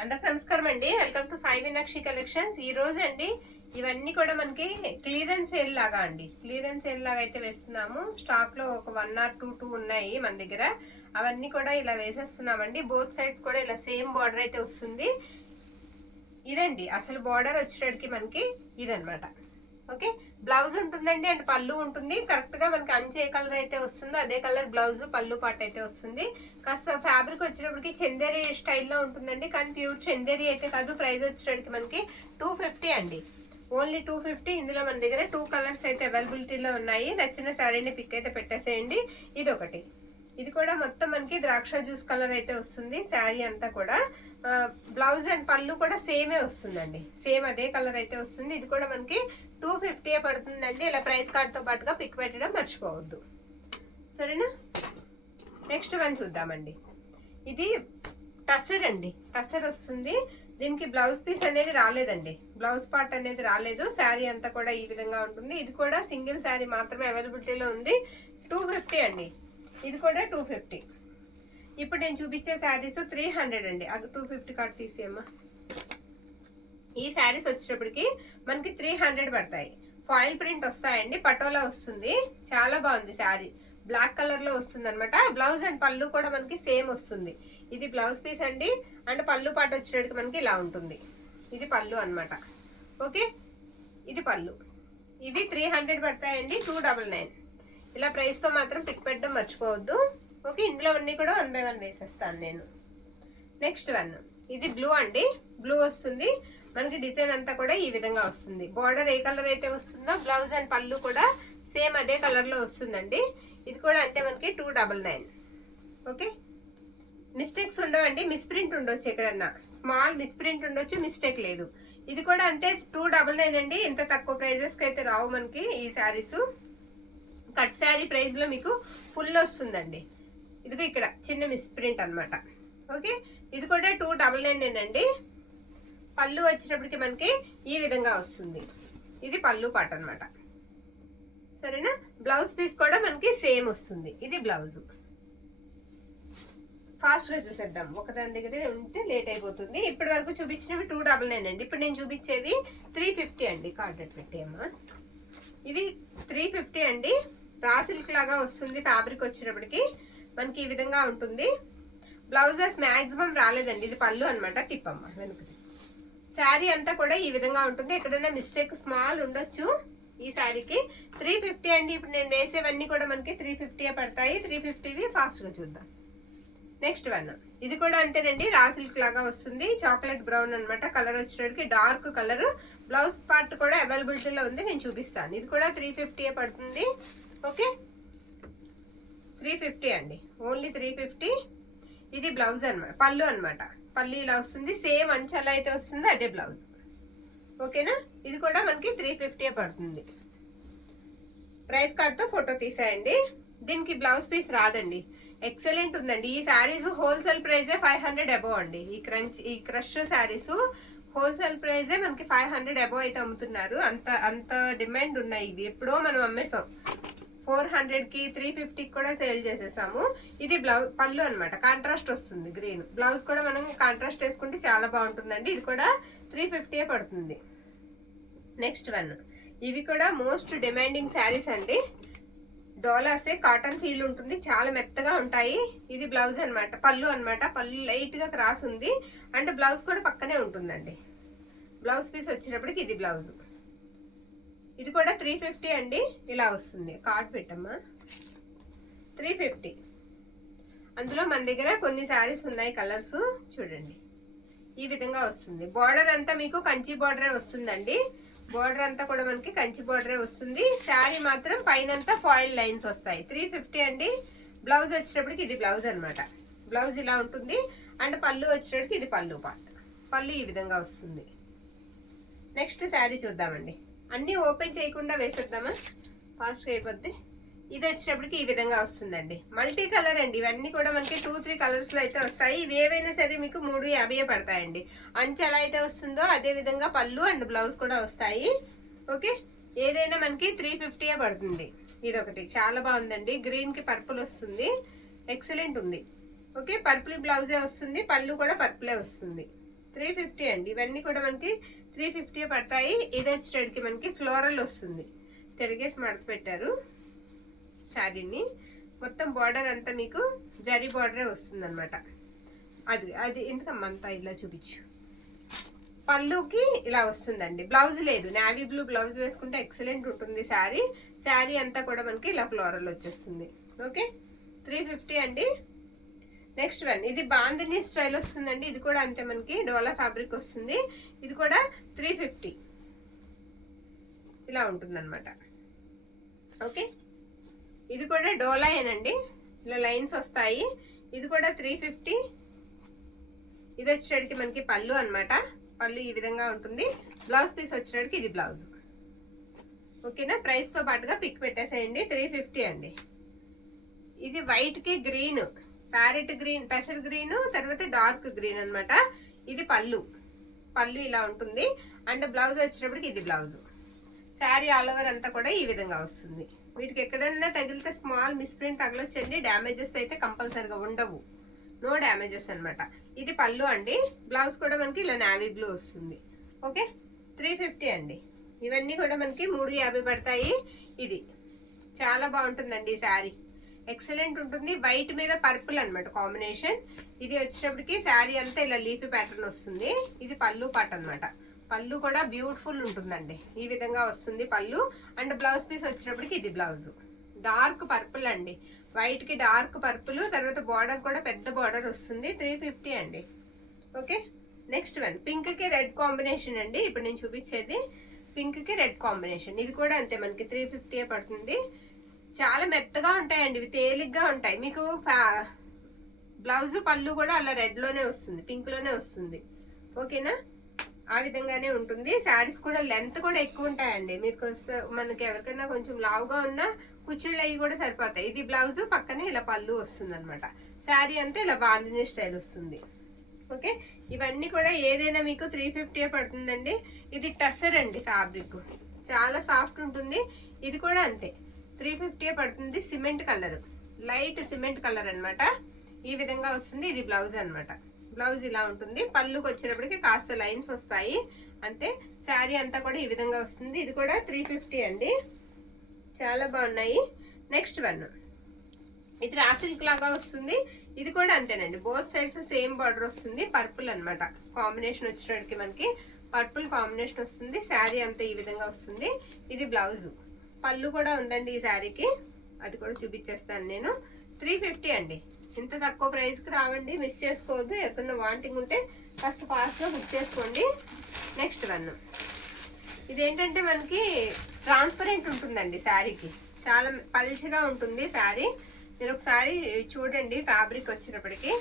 అందరికి నమస్కారం అండి. Welcome to Sai Meenakshi collections. ఈ రోజు అండి ఇవన్నీ కూడా మనకి క్లియరెన్స్ సేల్ లాగా అండి, క్లియరెన్స్ సేల్ లాగా అయితే వేస్తున్నాము. స్టాక్ లో ఒక 1 or 2 ఉన్నాయి మన దగ్గర. అవన్నీ కూడా ఇలా వేసేస్తున్నామండి. బోత్ సైడ్స్ కూడా ఇలా సేమ్ బార్డర్ అయితే వస్తుంది. ఇదండి అసలు బార్డర్ వచ్చేటడికి మనకి ఇదనమాట. ఓకే, బ్లౌజ్ ఉంటుందండి అండ్ పళ్ళు ఉంటుంది. కరెక్ట్ గా మనకి అంచే కలర్ అయితే వస్తుందో అదే కలర్ బ్లౌజ్ పళ్ళు పాట అయితే వస్తుంది. కాస్త ఫ్యాబ్రిక్ వచ్చేటప్పటికి చందేరి స్టైల్లో ఉంటుందండి, కానీ ప్యూర్ చందేరి అయితే కాదు. ప్రైస్ వచ్చేటప్పటికి మనకి 250 అండి, ఓన్లీ 250. ఇందులో మన దగ్గర 2 కలర్స్ అయితే అవైలబిలిటీలో ఉన్నాయి. నచ్చిన శారీని పిక్ అయితే పెట్టేసేయండి. ఇది ఒకటి, ఇది కూడా మొత్తం మనకి ద్రాక్ష జ్యూస్ కలర్ అయితే వస్తుంది. శారీ అంతా కూడా బ్లౌజ్ అండ్ పళ్ళు కూడా సేమే వస్తుందండి, సేమ్ అదే కలర్ అయితే వస్తుంది. ఇది కూడా మనకి 250 పడుతుందండి. ఇలా ప్రైస్ కార్డ్ తో పాటుగా పిక్ పెట్టడం మర్చిపోవద్దు, సరేనా. నెక్స్ట్ వన్ చూద్దామండి. ఇది టసర్ అండి, టసర్ వస్తుంది. దీనికి బ్లౌజ్ పీస్ అనేది రాలేదండి, బ్లౌజ్ పార్ట్ అనేది రాలేదు. శారీ అంతా కూడా ఈ విధంగా ఉంటుంది. ఇది కూడా సింగిల్ శారీ మాత్రమే అవైలబిలిటీలో ఉంది. 250 అండి, ఇది కూడా 250. ఇప్పుడు నేను చూపించే శారీస్ 300 అండి. అది 250 కార్డ్ తీసేయమ్మా. ఈ శారీస్ వచ్చేటప్పటికి మనకి 300 పడతాయి. ఫాయిల్ ప్రింట్ వస్తాయండి, పటోలా వస్తుంది. చాలా బాగుంది శారీ, బ్లాక్ కలర్ లో వస్తుంది అనమాట. బ్లౌజ్ అండ్ పళ్ళు కూడా మనకి సేమ్ వస్తుంది. ఇది బ్లౌజ్ పీస్ అండి, అండ్ పళ్ళు పాట వచ్చేటప్పటికి మనకి ఇలా ఉంటుంది. ఇది పళ్ళు అనమాట. ఓకే, ఇది పళ్ళు. ఇవి 300 పడతాయండి, 299. ఇలా ప్రైస్ తో మాత్రం పిక్ పెట్టడం మర్చిపోవద్దు. ఓకే, ఇందులో అన్ని కూడా 1 by 1 వేసేస్తాను నేను. నెక్స్ట్ వన్, ఇది బ్లూ అండి, బ్లూ వస్తుంది మనకి. డిజైన్ అంతా కూడా ఈ విధంగా వస్తుంది. బార్డర్ ఏ కలర్ అయితే వస్తుందో బ్లౌజ్ అండ్ పళ్ళు కూడా సేమ్ అదే కలర్ లో వస్తుందండి. ఇది కూడా అంటే మనకి 299. ఓకే, మిస్టేక్స్ ఉండవండి, మిస్ప్రింట్ ఉండొచ్చు, ఎక్కడన్నా స్మాల్ మిస్ప్రింట్ ఉండొచ్చు, మిస్టేక్ లేదు. ఇది కూడా అంటే 299 అండి. ఇంత తక్కువ ప్రైజెస్ కి అయితే రావు మనకి ఈ శారీస్. కట్ శారీ ప్రైస్ లో మీకు ఫుల్ వస్తుందండి. ఇదిగో ఇక్కడ చిన్న మిస్ప్రింట్ అనమాట. ఓకే, ఇది కూడా 299 అండి. పళ్ళు వచ్చేటప్పటికి మనకి ఈ విధంగా వస్తుంది. ఇది పళ్ళు పాట అనమాట, సరేనా. బ్లౌజ్ పీస్ కూడా మనకి సేమ్ వస్తుంది. ఇది బ్లౌజ్. ఫాస్ట్ గా చూసేద్దాం, ఒకదాని దగ్గరే ఉంటే లేట్ అయిపోతుంది. ఇప్పటి వరకు చూపించినవి 299 అండి. ఇప్పుడు నేను చూపించేవి 350 అండి. కార్డెట్ పెట్టేయమ్మా. ఇవి 350 అండి. రా సిల్క్ లాగా వస్తుంది. ఫ్యాబ్రిక్ వచ్చేటప్పటికి మనకి ఈ విధంగా ఉంటుంది. బ్లౌజెస్ మాక్సిమం రాలేదండి. ఇది పళ్ళు అనమాట. తిప్పమ్మ వెనుక. శారీ అంతా కూడా ఈ విధంగా ఉంటుంది. ఎక్కడైనా మిస్టేక్ స్మాల్ ఉండొచ్చు ఈ శారీకి. 350 అండి. ఇప్పుడు నేను వేసేవన్నీ కూడా మనకి 350 పడతాయి. 350వి ఫాస్ట్ గా చూద్దాం. నెక్స్ట్ వన్, ఇది కూడా అంతేనండి, రా సిల్క్ లాగా వస్తుంది. చాక్లెట్ బ్రౌన్ అనమాట. కలర్ వచ్చేటప్పటికి డార్క్ కలర్. బ్లౌజ్ పార్ట్ కూడా అవైలబిలిటీలో ఉంది, నేను చూపిస్తాను. ఇది కూడా 350 పడుతుంది. ఓకే, 350 అండి, ఓన్లీ 350. ఇది బ్లౌజ్ అనమాట, పళ్ళు అనమాట. పళ్ళు ఇలా వస్తుంది, సేమ్ అంచు ఎలా అయితే వస్తుందో అదే బ్లౌజ్. ఓకేనా, ఇది కూడా మనకి 350 పడుతుంది. ప్రైస్ కార్డ్ తో ఫోటో తీసేయండి. దీనికి బ్లౌజ్ పీస్ రాదండి. ఎక్సలెంట్ ఉందండి. ఈ శారీస్ హోల్సేల్ ప్రైజే 500 అబోవ్ అండి. ఈ క్రష్ శారీస్ హోల్సేల్ ప్రైజే మనకి 500 అబోవ్ అయితే అమ్ముతున్నారు. అంత డిమాండ్ ఉన్నాయి ఇవి. ఎప్పుడో మనం అమ్మేసాం. 400కి 350కి కూడా సేల్ చేసేసాము. ఇది బ్లౌజ్ పళ్ళు అనమాట, కాంట్రాస్ట్ వస్తుంది గ్రీన్. బ్లౌజ్ కూడా మనం కాంట్రాస్ట్ వేసుకుంటే చాలా బాగుంటుందండి. ఇది కూడా 350 పడుతుంది. నెక్స్ట్ వన్, ఇవి కూడా మోస్ట్ డిమాండింగ్ శారీస్ అండి. డోలాసే, కాటన్ ఫీల్ ఉంటుంది, చాలా మెత్తగా ఉంటాయి. ఇది బ్లౌజ్ అనమాట, పళ్ళు అనమాట. పళ్ళు లైట్ గా క్రాస్ ఉంది, అండ్ బ్లౌజ్ కూడా పక్కనే ఉంటుందండి. బ్లౌజ్ పీస్ వచ్చేటప్పటికి ఇది బ్లౌజ్. ఇది కూడా 350 అండి. ఇలా వస్తుంది. కార్డ్ పెట్టమ్మా. 350. అందులో మన దగ్గర కొన్ని శారీస్ ఉన్నాయి, కలర్స్ చూడండి. ఈ విధంగా వస్తుంది. బార్డర్ అంతా మీకు కంచి బార్డరే వస్తుందండి. బార్డర్ అంతా కూడా మనకి కంచి బార్డరే వస్తుంది. శారీ మాత్రం పైనంతా ఫాయిల్ లైన్స్ వస్తాయి. 350 అండి. బ్లౌజ్ వచ్చేటప్పటికి ఇది బ్లౌజ్ అనమాట. బ్లౌజ్ ఇలా ఉంటుంది, అండ్ పళ్ళు వచ్చేటప్పటికి ఇది పళ్ళు పార్ట్. పళ్ళు ఈ విధంగా వస్తుంది. నెక్స్ట్ శారీ చూద్దామండి. అన్ని ఓపెన్ చేయకుండా వేసేద్దామా, ఫాస్ట్గా అయిపోద్ది. ఇది వచ్చేటప్పటికి ఈ విధంగా వస్తుందండి. మల్టీ కలర్ అండి. ఇవన్నీ కూడా మనకి 2-3 కలర్స్ లో అయితే వస్తాయి. ఇవి ఏవైనా సరే మీకు 350 పడతాయండి. అంచు ఎలా అయితే వస్తుందో అదే విధంగా పళ్ళు అండ్ బ్లౌజ్ కూడా వస్తాయి. ఓకే, ఏదైనా మనకి 350 పడుతుంది. ఇదొకటి చాలా బాగుందండి. గ్రీన్ కి పర్పుల్ వస్తుంది, ఎక్సలెంట్ ఉంది. ఓకే, పర్పుల్ బ్లౌజే వస్తుంది, పళ్ళు కూడా పర్పులే వస్తుంది. 350 అండి. ఇవన్నీ కూడా మనకి 350 పడతాయి. ఇది వచ్చేటడికి మనకి ఫ్లోరల్ వస్తుంది, తిరిగేసి మడత పెట్టారు శారీని. మొత్తం బార్డర్ అంతా మీకు జరీ బార్డరే వస్తుంది అనమాట. అది అది ఎందుకమ్మంతా ఇలా చూపించు. పళ్ళుకి ఇలా వస్తుందండి. బ్లౌజ్ లేదు, నావీ బ్లూ బ్లౌజ్ వేసుకుంటే ఎక్సలెంట్ ఉంటుంది శారీ. శారీ అంతా కూడా మనకి ఇలా ఫ్లోరల్ వచ్చేస్తుంది. ఓకే, 350 అండి. నెక్స్ట్ వన్, ఇది బాందిని స్టైల్ వస్తుందండి. ఇది కూడా అంతే, మనకి డోలా ఫ్యాబ్రిక్ వస్తుంది. ఇది కూడా 350 ఇలా ఉంటుందన్నమాట. ఓకే, ఇది కూడా డోలాయేనండి, ఇలా లైన్స్ వస్తాయి. ఇది కూడా 350. ఇది వచ్చేటికి మనకి పళ్ళు అన్నమాట. పళ్ళు ఈ విధంగా ఉంటుంది. బ్లౌజ్ పీస్ వచ్చేటికి ఇది బ్లౌజ్. ఓకేనా, ప్రైస్ తో పాటుగా పిక్ పెట్టేసేయండి. 350 అండి. ఇది వైట్ కి గ్రీన్, ప్యారెట్ గ్రీన్, పెసర్ గ్రీన్, తర్వాత డార్క్ గ్రీన్ అన్నమాట. ఇది పళ్ళు. పళ్ళు ఇలా ఉంటుంది. అండ్ బ్లౌజ్ వచ్చేటప్పటికి ఇది బ్లౌజ్. శారీ ఆల్ ఓవర్ అంతా కూడా ఈ విధంగా వస్తుంది. వీటికి ఎక్కడన్నా తగిలితే స్మాల్ మిస్ప్రింట్ తగలొచ్చండి. డ్యామేజెస్ అయితే కంపల్సరిగా ఉండవు, నో డ్యామేజెస్ అన్నమాట. ఇది పళ్ళు అండి. బ్లౌజ్ కూడా మనకి ఇలా నావీ బ్లూ వస్తుంది. ఓకే, 350 అండి. ఇవన్నీ కూడా మనకి 350 పడతాయి. ఇది చాలా బాగుంటుందండి ఈ శారీ, ఎక్సలెంట్ ఉంటుంది. వైట్ మీద పర్పుల్ అన్నమాట కాంబినేషన్. ఇది వచ్చేటప్పటికి శారీ అంతా ఇలా లీఫీ ప్యాటర్న్ వస్తుంది. ఇది పళ్ళు పాట అన్నమాట. పళ్ళు కూడా బ్యూటిఫుల్ ఉంటుందండి, ఈ విధంగా వస్తుంది పళ్ళు. అండ్ బ్లౌజ్ పీస్ వచ్చేటప్పటికి ఇది బ్లౌజ్. డార్క్ పర్పుల్ అండి, వైట్ కి డార్క్ పర్పుల్, తర్వాత బార్డర్ కూడా పెద్ద బార్డర్ వస్తుంది. 350 అండి. ఓకే, నెక్స్ట్ వన్, పింక్ కి రెడ్ కాంబినేషన్ అండి. ఇప్పుడు నేను చూపించేది పింక్ కి రెడ్ కాంబినేషన్. ఇది కూడా అంతే, మనకి 350 పడుతుంది. చాలా మెత్తగా ఉంటాయండి ఇవి, తేలిగ్గా ఉంటాయి. మీకు బ్లౌజ్ పళ్ళు కూడా అలా రెడ్ లోనే వస్తుంది, పింక్ లోనే వస్తుంది. ఓకేనా, ఆ విధంగానే ఉంటుంది. శారీస్ కూడా లెంత్ కూడా ఎక్కువ ఉంటాయండి. మీకు మనకి ఎవరికైనా కొంచెం లావుగా ఉన్నా కుచ్చిళ్ళు అవి కూడా సరిపోతాయి. ఇది బ్లౌజ్, పక్కనే ఇలా పళ్ళు వస్తుంది అనమాట. శారీ అంతా ఇలా బాందిని స్టైల్ వస్తుంది. ఓకే, ఇవన్నీ కూడా ఏదైనా మీకు 350 పడుతుందండి. ఇది టసర్ అండి, ఫ్యాబ్రిక్ చాలా సాఫ్ట్ ఉంటుంది. ఇది కూడా అంతే, 350 పడుతుంది. Cement colour, light cement colour అన్నమాట. ఈ విధంగా వస్తుంది. ఇది బ్లౌజ్ అన్నమాట. బ్లౌజ్ ఇలా ఉంటుంది. పళ్ళుకి వచ్చేటప్పటికి కాస్త లైన్స్ వస్తాయి అంతే. శారీ అంతా కూడా ఈ విధంగా వస్తుంది. ఇది కూడా 350 అండి. చాలా బాగున్నాయి. నెక్స్ట్ వన్, ఇది రా సిల్క్ లాగా వస్తుంది. ఇది కూడా అంతేనండి, బోత్ సైడ్స్ సేమ్ బార్డర్ వస్తుంది. పర్పుల్ అన్నమాట కాంబినేషన్ వచ్చేటప్పటికి మనకి పర్పుల్ కాంబినేషన్ వస్తుంది. శారీ అంతా ఈ విధంగా వస్తుంది. ఇది బ్లౌజ్. పళ్ళు కూడా ఉందండి ఈ శారీకి, అది కూడా చూపించేస్తాను నేను. 350 అండి. ఇంత తక్కువ ప్రైస్కి రావండి, మిస్ చేసుకోవద్దు. ఎక్కడన్నా వాంటింగ్ ఉంటే కాస్త ఫాస్ట్గా బుక్ చేసుకోండి. నెక్స్ట్ వన్, ఇదేంటంటే మనకి ట్రాన్స్పరెంట్ ఉంటుందండి శారీకి, చాలా పల్చగా ఉంటుంది శారీ. మీరు ఒకసారి చూడండి ఫ్యాబ్రిక్ వచ్చేటప్పటికి.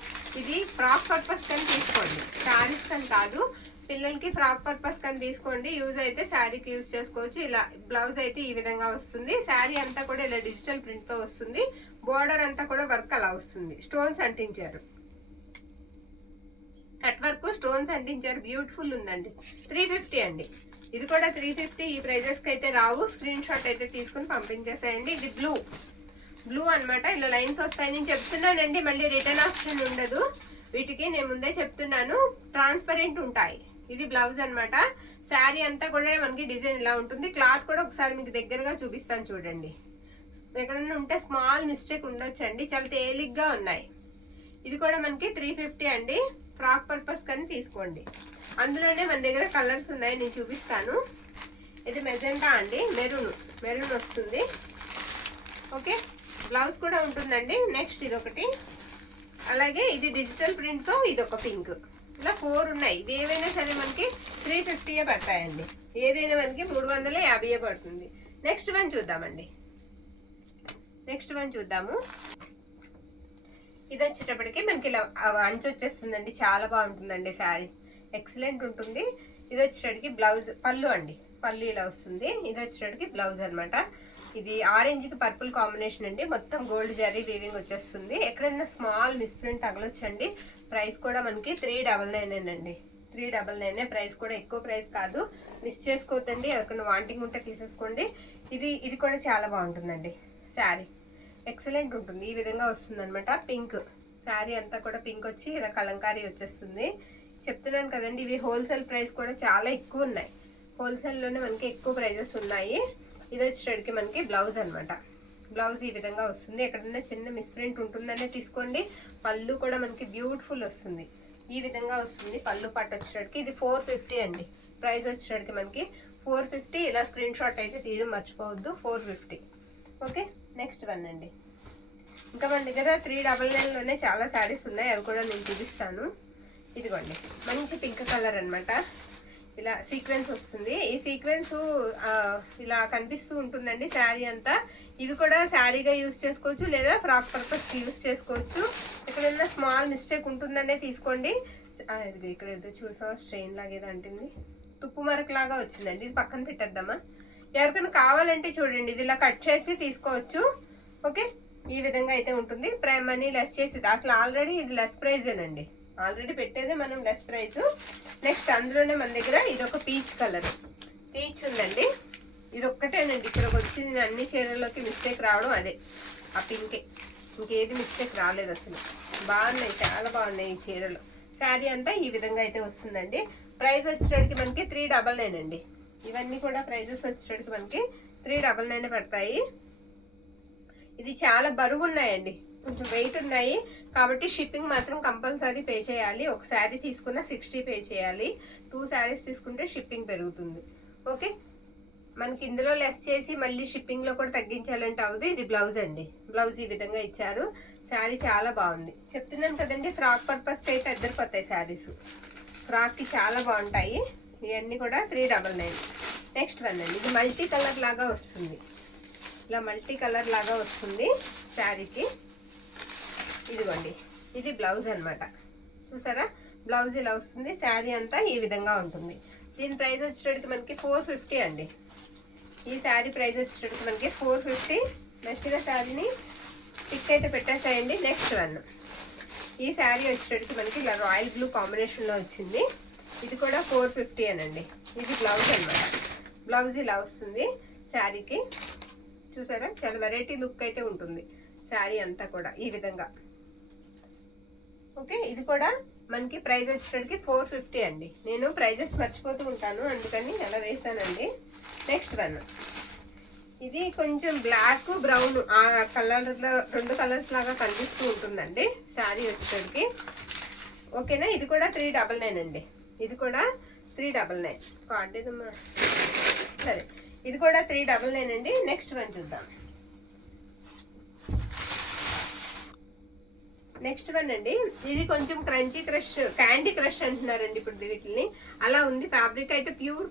ఇది ఫ్రాక్ పర్పస్ కానీ తీసుకోండి, శారీస్ కానీ కాదు. పిల్లలకి ఫ్రాక్ పర్పస్ కానీ తీసుకోండి, యూజ్ అయితే శారీకి యూజ్ చేసుకోవచ్చు. ఇలా బ్లౌజ్ అయితే ఈ విధంగా వస్తుంది. శారీ అంతా కూడా ఇలా డిజిటల్ ప్రింట్తో వస్తుంది. బోర్డర్ అంతా కూడా వర్క్ అలా వస్తుంది. స్టోన్స్ అంటించారు, కట్ వర్క్ స్టోన్స్ అంటించారు. బ్యూటిఫుల్ ఉందండి. 350 అండి. ఇది కూడా 350. ఈ ప్రైజెస్కి అయితే రావు. స్క్రీన్ షాట్ అయితే తీసుకుని పంపించేసేయండి. ఇది బ్లూ, బ్లూ అన్నమాట. ఇలా లైన్స్ వస్తాయి. నేను చెప్తున్నానండి, మళ్ళీ రిటర్న్ ఆప్షన్ ఉండదు వీటికి, నేను ముందే చెప్తున్నాను. ట్రాన్స్పరెంట్ ఉంటాయి. ఇది బ్లౌజ్ అన్నమాట. శారీ అంతా కూడా మనకి డిజైన్ ఇలా ఉంటుంది. క్లాత్ కూడా ఒకసారి మీకు దగ్గరగా చూపిస్తాను చూడండి. ఎక్కడన్నా ఉంటే స్మాల్ మిస్టేక్ ఉండొచ్చండి, చాలా తేలిగ్గా ఉన్నాయి. ఇది కూడా మనకి 350 అండి. ఫ్రాక్ పర్పస్ కానీ తీసుకోండి. అందులోనే మన దగ్గర కలర్స్ ఉన్నాయి, నేను చూపిస్తాను. ఇది మెజెంటా అండి, మెరూన్ వస్తుంది. ఓకే, బ్లౌజ్ కూడా ఉంటుందండి. నెక్స్ట్ ఇది ఒకటి, అలాగే ఇది డిజిటల్ ప్రింట్తో ఇది ఒక పింక్. ఇలా 4 ఉన్నాయి. ఇది ఏవైనా సరే మనకి 350 పడతాయండి. ఏదైనా మనకి 350 పడుతుంది. నెక్స్ట్ వన్ చూద్దామండి. నెక్స్ట్ వన్ చూద్దాము. ఇది వచ్చేటప్పటికి మనకి ఇలా అంచు వచ్చేస్తుందండి. చాలా బాగుంటుందండి శారీ, ఎక్సలెంట్ ఉంటుంది. ఇది వచ్చేటప్పటికి బ్లౌజ్, పళ్ళు అండి. పళ్ళు ఇలా వస్తుంది. ఇది వచ్చేటప్పటికి బ్లౌజ్ అనమాట. ఇది ఆరెంజ్ కి పర్పుల్ కాంబినేషన్ అండి. మొత్తం గోల్డ్ జరీ వీవింగ్ వచ్చేస్తుంది. ఎక్కడైనా స్మాల్ మిస్ప్రింట్ తగలొచ్చండి. ప్రైస్ కూడా మనకి 399 అండి. 399 ప్రైస్ కూడా ఎక్కువ ప్రైస్ కాదు, మిస్ చేసుకోవద్దండి. ఎవరికైనా వాంటింగ్ ఉంటే తీసేసుకోండి. ఇది కూడా చాలా బాగుంటుందండి. శారీ ఎక్సలెంట్ ఉంటుంది. ఈ విధంగా వస్తుంది అనమాట. పింక్ శారీ అంతా కూడా పింక్ వచ్చి ఇలా కలంకారీ వచ్చేస్తుంది. చెప్తున్నాను కదండి, ఇవి హోల్సేల్ ప్రైస్ కూడా చాలా ఎక్కువ ఉన్నాయి. హోల్సేల్లోనే మనకి ఎక్కువ ప్రైజెస్ ఉన్నాయి. ఇది వచ్చేటికి మనకి బ్లౌజ్ అనమాట. బ్లౌజ్ ఈ విధంగా వస్తుంది. ఎక్కడన్నా చిన్న మిస్ప్రింట్ ఉంటుందనే తీసుకోండి. పళ్ళు కూడా మనకి బ్యూటిఫుల్ వస్తుంది. ఈ విధంగా వస్తుంది పళ్ళు పాటు వచ్చేటికి. ఇది 450 అండి. ప్రైస్ వచ్చేటికి మనకి 450. ఇలా స్క్రీన్ షాట్ అయితే తీయడం మర్చిపోవద్దు. 450. ఓకే, నెక్స్ట్ వన్ అండి. ఇంకా మన దగ్గర 399లోనే చాలా శారీస్ ఉన్నాయి. అవి కూడా నేను చూపిస్తాను. ఇదిగోండి, మంచి పింక్ కలర్ అనమాట. ఇలా సీక్వెన్స్ వస్తుంది. ఈ సీక్వెన్స్ ఇలా కనిపిస్తూ ఉంటుందండి శారీ అంతా. ఇవి కూడా శారీగా యూజ్ చేసుకోవచ్చు, లేదా ఫ్రాక్ పర్పస్కి యూజ్ చేసుకోవచ్చు. ఎక్కడైనా స్మాల్ మిస్టేక్ ఉంటుందనే తీసుకోండి. ఇక్కడ ఏదో చూసా స్ట్రెయిన్ లాగా ఏదో అంటుంది, తుప్పు మరక లాగా వచ్చిందండి. ఇది పక్కన పెట్టేద్దామా? ఎవరికైనా కావాలంటే చూడండి, ఇది ఇలా కట్ చేసి తీసుకోవచ్చు. ఓకే, ఈ విధంగా అయితే ఉంటుంది. మనీ లెస్ చేసి, అసలు ఆల్రెడీ ఇది లెస్ ప్రైజేనండి. ఆల్రెడీ పెట్టేదే మనం లెస్ ప్రైస్. నెక్స్ట్ అందులోనే మన దగ్గర ఇది ఒక పీచ్ కలర్, పీచ్ ఉందండి. ఇది ఒక్కటేనండి ఇక్కడికి వచ్చింది. అన్ని చీరల్లోకి మిస్టేక్ రావడం అదే, ఆ పింకే. ఇంకేది మిస్టేక్ రాలేదు అసలు. బాగున్నాయి, చాలా బాగున్నాయి ఈ చీరలు. శారీ అంతా ఈ విధంగా అయితే వస్తుందండి. ప్రైస్ వచ్చేటికి మనకి 399 అండి. ఇవన్నీ కూడా ప్రైజెస్ వచ్చేటికి మనకి 399 పడతాయి. ఇది చాలా బరువు ఉన్నాయండి, కొంచెం వెయిట్ ఉన్నాయి కాబట్టి షిప్పింగ్ మాత్రం కంపల్సరీ పే చేయాలి. ఒక శారీ తీసుకున్న 60 పే చేయాలి. 2 శారీస్ తీసుకుంటే షిప్పింగ్ పెరుగుతుంది. ఓకే, మనకి ఇందులో లెస్ చేసి మళ్ళీ షిప్పింగ్లో కూడా తగ్గించాలంటే అవ్వదు. ఇది బ్లౌజ్ అండి. బ్లౌజ్ ఈ విధంగా ఇచ్చారు. శారీ చాలా బాగుంది. చెప్తున్నాను కదండి, ఫ్రాక్ పర్పస్కి అయితే అద్దరిపోతాయి శారీస్. ఫ్రాక్కి చాలా బాగుంటాయి. ఇవన్నీ కూడా 399. నెక్స్ట్ వన్ అండి. ఇది మల్టీ కలర్ లాగా వస్తుంది. ఇలా మల్టీ కలర్ లాగా వస్తుంది శారీకి. ఇదిగోండి, ఇది బ్లౌజ్ అనమాట. చూసారా, బ్లౌజ్ ఇలా వస్తుంది. శారీ అంతా ఈ విధంగా ఉంటుంది. దీని ప్రైస్ వచ్చేటప్పటికి మనకి 450 అండి. ఈ శారీ ప్రైస్ వచ్చేటప్పటికి మనకి 450. నచ్చిన శారీని పిక్ అయితే పెట్టేసాయండి. నెక్స్ట్ వన్, ఈ శారీ వచ్చేటప్పటికి మనకి ఇలా రాయల్ బ్లూ కాంబినేషన్లో వచ్చింది. ఇది కూడా 450 అనండి. ఇది బ్లౌజ్ అనమాట. బ్లౌజ్ ఇలా వస్తుంది శారీకి. చూసారా, చాలా వెరైటీ లుక్ అయితే ఉంటుంది శారీ అంతా కూడా ఈ విధంగా. ఓకే, ఇది కూడా మనకి ప్రైస్ వచ్చేటప్పటికి 450 అండి. నేను ప్రైజెస్ మర్చిపోతూ ఉంటాను, అందుకని అలా వేసానండి. నెక్స్ట్ వన్, ఇది కొంచెం బ్లాక్ బ్రౌన్ ఆ కలర్లో 2 కలర్స్ లాగా కనిపిస్తూ ఉంటుందండి శారీ వచ్చేటప్పటికి. ఓకేనా, ఇది కూడా 399 అండి. ఇది కూడా 399 కాంటేదమ్మా. సరే, ఇది కూడా 399 అండి. నెక్స్ట్ వన్ చూద్దాం. నెక్స్ట్ వన్ అండి, ఇది కొంచెం క్రంచీ క్రష్, క్యాండీ క్రష్ అంటున్నారండి ఇప్పుడు వీటిని. అలా ఉంది. ఫ్యాబ్రిక్ అయితే ప్యూర్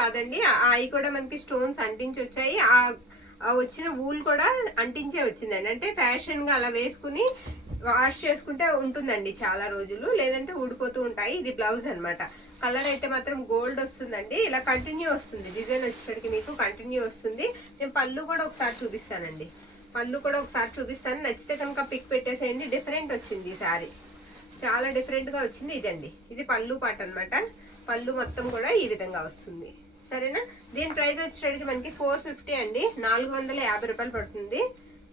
కాదండి. అవి కూడా మనకి స్టోన్స్ అంటించి వచ్చాయి. ఆ వచ్చిన వూల్ కూడా అంటించే వచ్చిందండి. అంటే ఫ్యాషన్ గా అలా వేసుకుని వాష్ చేసుకుంటే ఉంటుందండి చాలా రోజులు, లేదంటే ఊడిపోతూ ఉంటాయి. ఇది బ్లౌజ్ అనమాట. కలర్ అయితే మాత్రం గోల్డ్ వస్తుందండి. ఇలా కంటిన్యూ వస్తుంది. డిజైన్ వచ్చేటికి మీకు కంటిన్యూ వస్తుంది. నేను పళ్ళు కూడా ఒకసారి చూపిస్తానండి. నచ్చితే కనుక పిక్ పెట్టేసేయండి. డిఫరెంట్ వచ్చింది ఈ శారీ, చాలా డిఫరెంట్ గా వచ్చింది. ఇదండి, ఇది పళ్ళు పాట అనమాట. పళ్ళు మొత్తం కూడా ఈ విధంగా వస్తుంది. సరేనా, దీని ప్రైస్ వచ్చేటికి మనకి 450 అండి. 450 రూపాయలు పడుతుంది.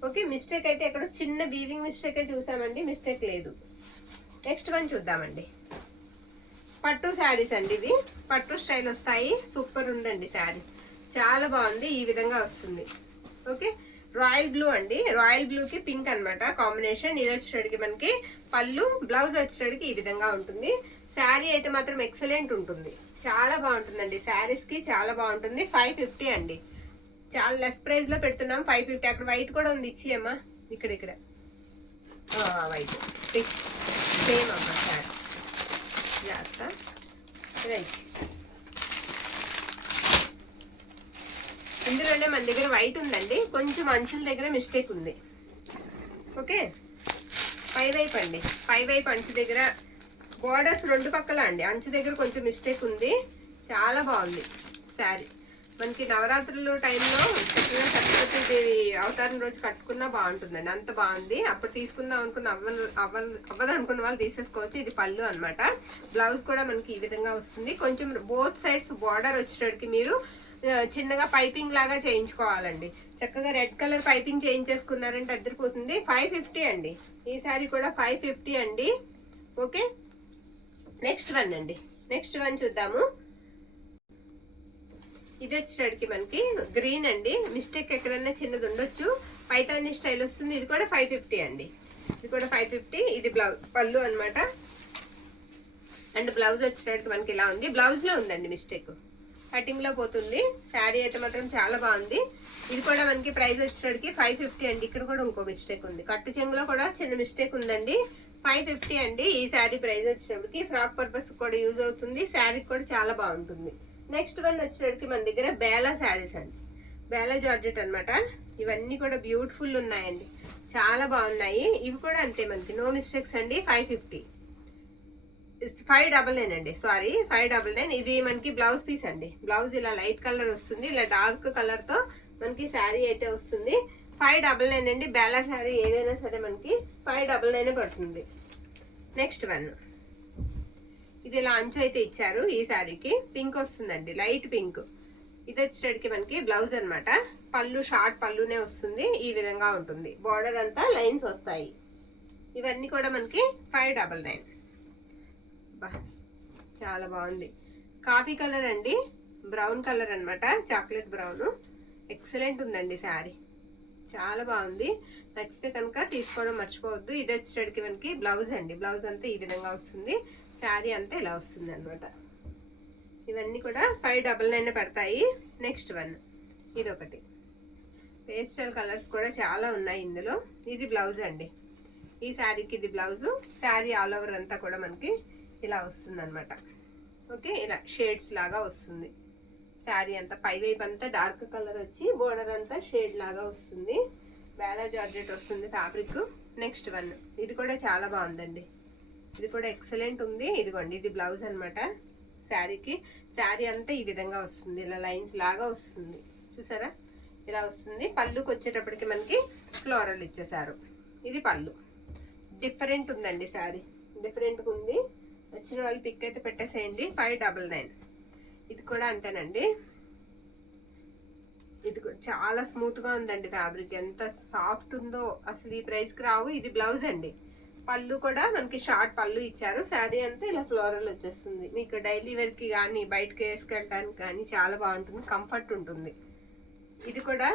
ఓకే, మిస్టేక్ అయితే ఎక్కడ చిన్న వీవింగ్ మిస్టేకే చూసామండి, మిస్టేక్ లేదు. నెక్స్ట్ వన్ చూద్దామండి. పట్టు శారీస్ అండి. ఇవి పట్టు స్టైల్ వస్తాయి. సూపర్ ఉందండి శారీ, చాలా బాగుంది. ఈ విధంగా వస్తుంది. ఓకే, రాయల్ బ్లూ అండి. రాయల్ బ్లూకి పింక్ అనమాట కాంబినేషన్. ఇది వచ్చేటికి మనకి పళ్ళు, బ్లౌజ్ వచ్చేటికి ఈ విధంగా ఉంటుంది. శారీ అయితే మాత్రం ఎక్సలెంట్ ఉంటుంది, చాలా బాగుంటుందండి. శారీస్కి చాలా బాగుంటుంది. 550 అండి. చాలా లెస్ ప్రైస్లో పెడుతున్నాం. 550. అక్కడ వైట్ కూడా ఉంది, ఇచ్చి అమ్మా. ఇక్కడ వైట్ సేమ్ అమ్మా శారీ. ఇందులోనే మన దగ్గర వైట్ ఉందండి. కొంచెం అంచుల దగ్గర మిస్టేక్ ఉంది. ఓకే, పై వైపు అండి. పై వైపు అంచు దగ్గర బోర్డర్స్ 2 పక్కల అండి. అంచు దగ్గర కొంచెం మిస్టేక్ ఉంది. చాలా బాగుంది శారీ. మనకి నవరాత్రుల టైంలో చక్కగా సరస్వతి దేవి అవతారం రోజు కట్టుకున్నా బాగుంటుందండి. అంత బాగుంది. అప్పుడు తీసుకుందాం అనుకున్న అవ్వదు అనుకున్న వాళ్ళు తీసేసుకోవచ్చు. ఇది పళ్ళు అనమాట. బ్లౌజ్ కూడా మనకి ఈ విధంగా వస్తుంది. కొంచెం బోత్ సైడ్స్ బార్డర్ వచ్చేటికి మీరు చిన్నగా పైపింగ్ లాగా చేయించుకోవాలండి. చక్కగా రెడ్ కలర్ పైపింగ్ చేయించేసుకున్నారంటే అద్దరిపోతుంది. 550 అండి. ఈ సారీ కూడా 550 అండి. ఓకే, నెక్స్ట్ వన్ అండి, నెక్స్ట్ వన్ చూద్దాము. ఇది వచ్చేటికి మనకి గ్రీన్ అండి. మిస్టేక్ ఎక్కడన్నా చిన్నది ఉండొచ్చు. పైతాని స్టైల్ వస్తుంది. ఇది కూడా 550 అండి. ఇది కూడా 550. ఇది పళ్ళు అనమాట. అండ్ బ్లౌజ్ వచ్చేటికి మనకి ఇలా ఉంది. బ్లౌజ్ లో ఉందండి మిస్టేక్, కటింగ్ లో పోతుంది. శారీ అయితే మాత్రం చాలా బాగుంది. ఇది కూడా మనకి ప్రైస్ వచ్చేటికి 550 అండి. ఇక్కడ కూడా ఇంకో మిస్టేక్ ఉంది. కట్టు చెంగులో కూడా చిన్న మిస్టేక్ ఉందండి. 550 అండి. ఈ శారీ ప్రైస్ వచ్చేటప్పటికి ఫ్రాక్ పర్పస్ కూడా యూజ్ అవుతుంది. శారీ కూడా చాలా బాగుంటుంది. నెక్స్ట్ వన్ వచ్చేటప్పటికి మన దగ్గర బేలా శారీస్ అండి. బేలా జార్జెట్ అనమాట. ఇవన్నీ కూడా బ్యూటిఫుల్ ఉన్నాయండి, చాలా బాగున్నాయి. ఇవి కూడా అంతే మనకి నో మిస్టేక్స్ అండి. 550, 599 అండి. సారీ 599. ఇది మనకి బ్లౌజ్ పీస్ అండి. బ్లౌజ్ ఇలా లైట్ కలర్ వస్తుంది, ఇలా డార్క్ కలర్ తో మనకి శారీ అయితే వస్తుంది. 599 అండి. బేలా శారీ ఏదైనా సరే మనకి 599 పడుతుంది. నెక్స్ట్ వన్, ఇది ఇలా అంచు అయితే ఇచ్చారు. ఈ శారీకి పింక్ వస్తుందండి, లైట్ పింక్. ఇది వచ్చేటికి మనకి బ్లౌజ్ అనమాట. పళ్ళు షార్ట్ పళ్ళునే వస్తుంది. ఈ విధంగా ఉంటుంది. బార్డర్ అంతా లైన్స్ వస్తాయి. ఇవన్నీ కూడా మనకి 599. చాలా బాగుంది. కాఫీ కలర్ అండి, బ్రౌన్ కలర్ అనమాట, చాక్లెట్ బ్రౌన్. ఎక్సలెంట్ ఉందండి శారీ, చాలా బాగుంది. నచ్చితే కనుక తీసుకోవడం మర్చిపోవద్దు. ఇది వచ్చేటికి మనకి బ్లౌజ్ అండి. బ్లౌజ్ అంతా ఈ విధంగా వస్తుంది. శారీ అంతా ఇలా వస్తుంది అనమాట. ఇవన్నీ కూడా 599 పడతాయి. నెక్స్ట్ వన్, ఇది ఒకటి. పేస్టల్ కలర్స్ కూడా చాలా ఉన్నాయి ఇందులో. ఇది బ్లౌజ్ అండి. ఈ శారీకి ఇది బ్లౌజ్. శారీ ఆల్ ఓవర్ అంతా కూడా మనకి ఇలా వస్తుంది అనమాట. ఓకే, ఇలా షేడ్స్ లాగా వస్తుంది. శారీ అంతా పై వైపు అంతా డార్క్ కలర్ వచ్చి బోర్డర్ అంతా షేడ్ లాగా వస్తుంది. బేలా జార్జెట్ వస్తుంది ఫ్యాబ్రిక్. నెక్స్ట్ వన్, ఇది కూడా చాలా బాగుందండి. ఇది కూడా ఎక్సలెంట్ ఉంది. ఇదిగోండి, ఇది బ్లౌజ్ అనమాట. శారీకి శారీ అంతా ఈ విధంగా వస్తుంది, ఇలా లైన్స్ లాగా వస్తుంది. చూసారా, ఇలా వస్తుంది. పళ్ళుకి వచ్చేటప్పటికి మనకి ఫ్లోరల్ ఇచ్చేసారు. ఇది పళ్ళు. డిఫరెంట్ ఉందండి శారీ, డిఫరెంట్గా ఉంది. వచ్చిన వాళ్ళు పిక్ అయితే పెట్టేసేయండి. 599. ఇది కూడా అంతేనండి. ఇది కూడా చాలా స్మూత్ గా ఉందండి. ఫ్యాబ్రిక్ ఎంత సాఫ్ట్ ఉందో అసలు ఈ ప్రైస్ కి రావు. ఇది బ్లౌజ్ అండి. పళ్ళు కూడా మనకి షార్ట్ పళ్ళు ఇచ్చారు. శారీ అంతా ఇలా ఫ్లోరల్ వచ్చేస్తుంది. మీకు డైలీ వేర్ కి కానీ బయటకి వేసుకెళ్ళడానికి కానీ చాలా బాగుంటుంది, కంఫర్ట్ ఉంటుంది. ఇది కూడా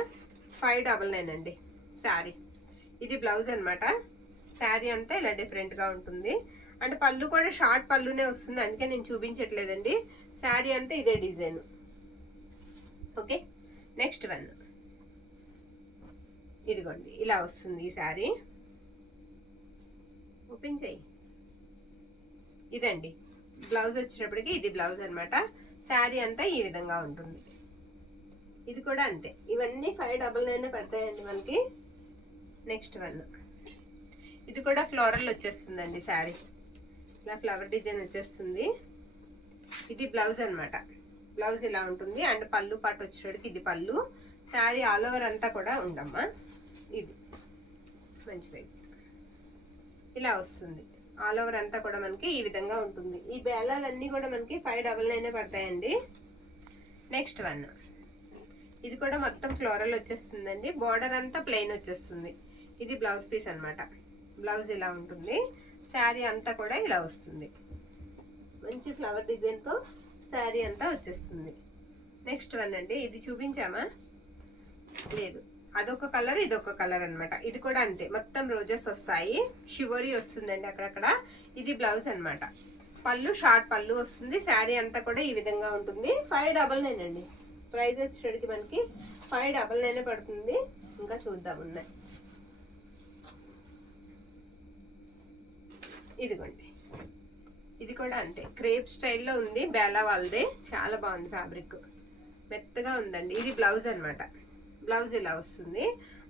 599 అండి శారీ. ఇది బ్లౌజ్ అనమాట. శారీ అంతా ఇలా డిఫరెంట్ గా ఉంటుంది. అంటే పళ్ళు కూడా షార్ట్ పళ్ళునే వస్తుంది, అందుకే నేను చూపించట్లేదండి. శారీ అంతా ఇదే డిజైన్. ఓకే, నెక్స్ట్ వన్, ఇదిగోండి ఇలా వస్తుంది ఈ శారీ. ఓపెన్ చేయి. ఇదండి బ్లౌజ్ వచ్చేటప్పటికి ఇది బ్లౌజ్ అనమాట. శారీ అంతా ఈ విధంగా ఉంటుంది. ఇది కూడా అంతే. ఇవన్నీ 599 పడతాయండి మనకి. నెక్స్ట్ వన్, ఇది కూడా ఫ్లోరల్ వచ్చేస్తుందండి. శారీ ఇలా ఫ్లవర్ డిజైన్ వచ్చేస్తుంది. ఇది బ్లౌజ్ అనమాట. బ్లౌజ్ ఇలా ఉంటుంది. అండ్ పళ్ళు పాటు వచ్చేటికి ఇది పళ్ళు. శారీ ఆల్ ఓవర్ అంతా కూడా ఉండమ్మా. ఇది మంచి వైపు ఇలా వస్తుంది. ఆల్ ఓవర్ అంతా కూడా మనకి ఈ విధంగా ఉంటుంది. ఈ బేలాలన్నీ కూడా మనకి 599 పడతాయండి. నెక్స్ట్ వన్, ఇది కూడా మొత్తం ఫ్లోరల్ వచ్చేస్తుందండి. బార్డర్ అంతా ప్లెయిన్ వచ్చేస్తుంది. ఇది బ్లౌజ్ పీస్ అనమాట. బ్లౌజ్ ఇలా ఉంటుంది. శారీ అంతా కూడా ఇలా వస్తుంది. మంచి ఫ్లవర్ డిజైన్తో శారీ అంతా వచ్చేస్తుంది. నెక్స్ట్ వన్ అండి, ఇది చూపించామా? లేదు, అదొక కలర్ ఇదొక కలర్ అనమాట. ఇది కూడా అంతే, మొత్తం రోజెస్ వస్తాయి. షివరీ వస్తుందండి అక్కడక్కడ. ఇది బ్లౌజ్ అనమాట. పళ్ళు షార్ట్ పళ్ళు వస్తుంది. శారీ అంతా కూడా ఈ విధంగా ఉంటుంది. 599 అండి. ప్రైస్ వచ్చేటికి మనకి 599 పడుతుంది. ఇంకా చూద్దాం ఉన్నాయి. ఇదిగోండి, ఇది కూడా అంతే, క్రేప్ స్టైల్లో ఉంది. బేలా వాళ్ళదే, చాలా బాగుంది. ఫ్యాబ్రిక్ మెత్తగా ఉందండి. ఇది బ్లౌజ్ అనమాట. బ్లౌజ్ ఇలా వస్తుంది.